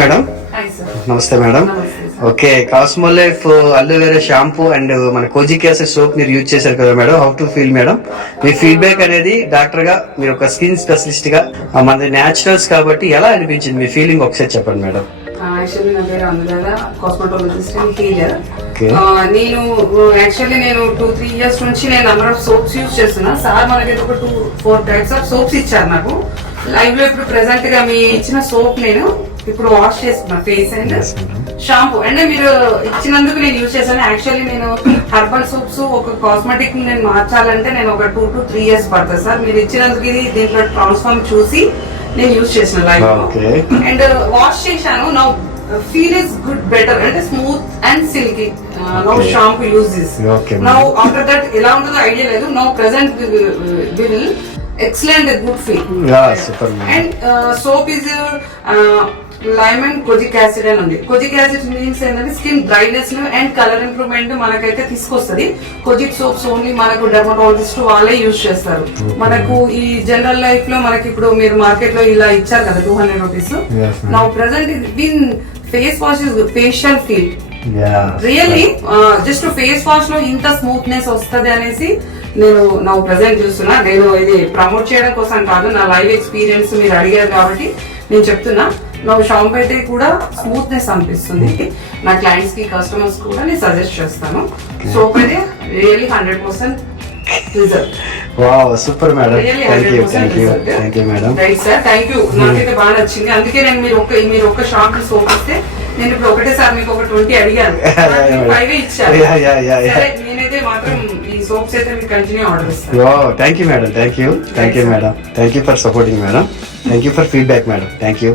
Madam నమస్తే madam. Okay, Cosmolife aloe vera shampoo and మన kojic acid soap మీరు use చేశారు కదా madam, how to feel madam? Me feedback అనేది డాక్టర్ గా, మీరు ఒక స్కిన్ స్పెషలిస్ట్ గా, మనది న్యాచురల్స్ కాబట్టి ఎలా అనిపించింది మీ ఫీలింగ్ ఒకసారి చెప్పండి మేడం. యాక్చువల్లీ నా పేరు అనురాధ, కాస్మెటాలజిస్ట్ అండ్ హీలర్. నేను 2-3 ఇయర్స్ నుంచి నేను నెంబర్ ఆఫ్ సోప్స్ యూజ్ చేస్తున్నా. సార్ మనకైతే ఒక 2-4 టైప్స్ ఆఫ్ సోప్స్ ఇచ్చారు నాకు లైవ్ లో. ఇప్పుడు ప్రెసెంట్ గా మీ ఇచ్చిన సోప్ నేను ఇప్పుడు వాష్ చేస్తున్నా, ఫేస్ అండ్ షాంపూ. అంటే మీరు ఇచ్చినందుకు నేను యూజ్ చేశాను. యాక్చువల్లీ నేను హెర్బల్ సోప్స్ ఒక కాస్మెటిక్ నేను మార్చాలంటే నేను ఒక 2 to 3 years పడుతుంది సార్. మీరు ఇచ్చినందుకు ఇది దీంట్లో ట్రాన్స్ఫార్మ్ చూసి నేను యూజ్ చేసిన లైవ్ లో అండ్ వాష్ చేశాను. Now feel is good, better, అంటే smooth and silky. Now shampoo use this. Now after that ఎలా ఉంటుందో ఐడియా లేదు. Now present will excellent good feel. And soap is lime and kojic acid అని ఉంది. Kojic acid means ఏంటంటే skin dryness and colour improvement మనకైతే తీసుకొస్తుంది. Kojic soaps only మనకు dermatologist వాళ్ళే యూజ్ చేస్తారు. మనకు ఈ జనరల్ లైఫ్ లో మనకి ఇప్పుడు మీరు మార్కెట్ లో ఇలా ఇచ్చారు కదా 200 rupees. Now present Deen face wash is facial feel really. Just face wash లో ఇంత స్మూత్నెస్ వస్తుంది అనేసి నేను నా ప్రెసెంట్ చూస్తున్నా. నేను ఇది ప్రమోట్ చేయడం కోసం కాదు, నా లైవ్ ఎక్స్పీరియన్స్ మీరు అడిగారు కాబట్టి నేను చెప్తున్నా. నా షాంపూ అయితే కూడా స్మూత్నెస్ అనిపిస్తుంది. నా క్లయింట్స్ కి, కస్టమర్స్ కూడా నేను సజెస్ట్ చేస్తాను. సోప్ అయితే really 100% result. Wow, super madam. Thank you madam. Right sir, thank you. నాకైతే బాగా నచ్చింది. అందుకే నేను మీరు ఒక్క షాంపూ సోప్ ఇస్తే నేను ఇప్పుడు ఒకటేసారి మీకు ఒక 20 అడిగాను, 5 ఇచ్చాను. నేనైతే మాత్రం ఈ సోప్స్ అయితే మీకు కంటిన్యూ ఆర్డర్ ఇస్తాను. Thank you madam. Thank you madam. Thank you for supporting madam. Thank you for feedback madam. Thank you.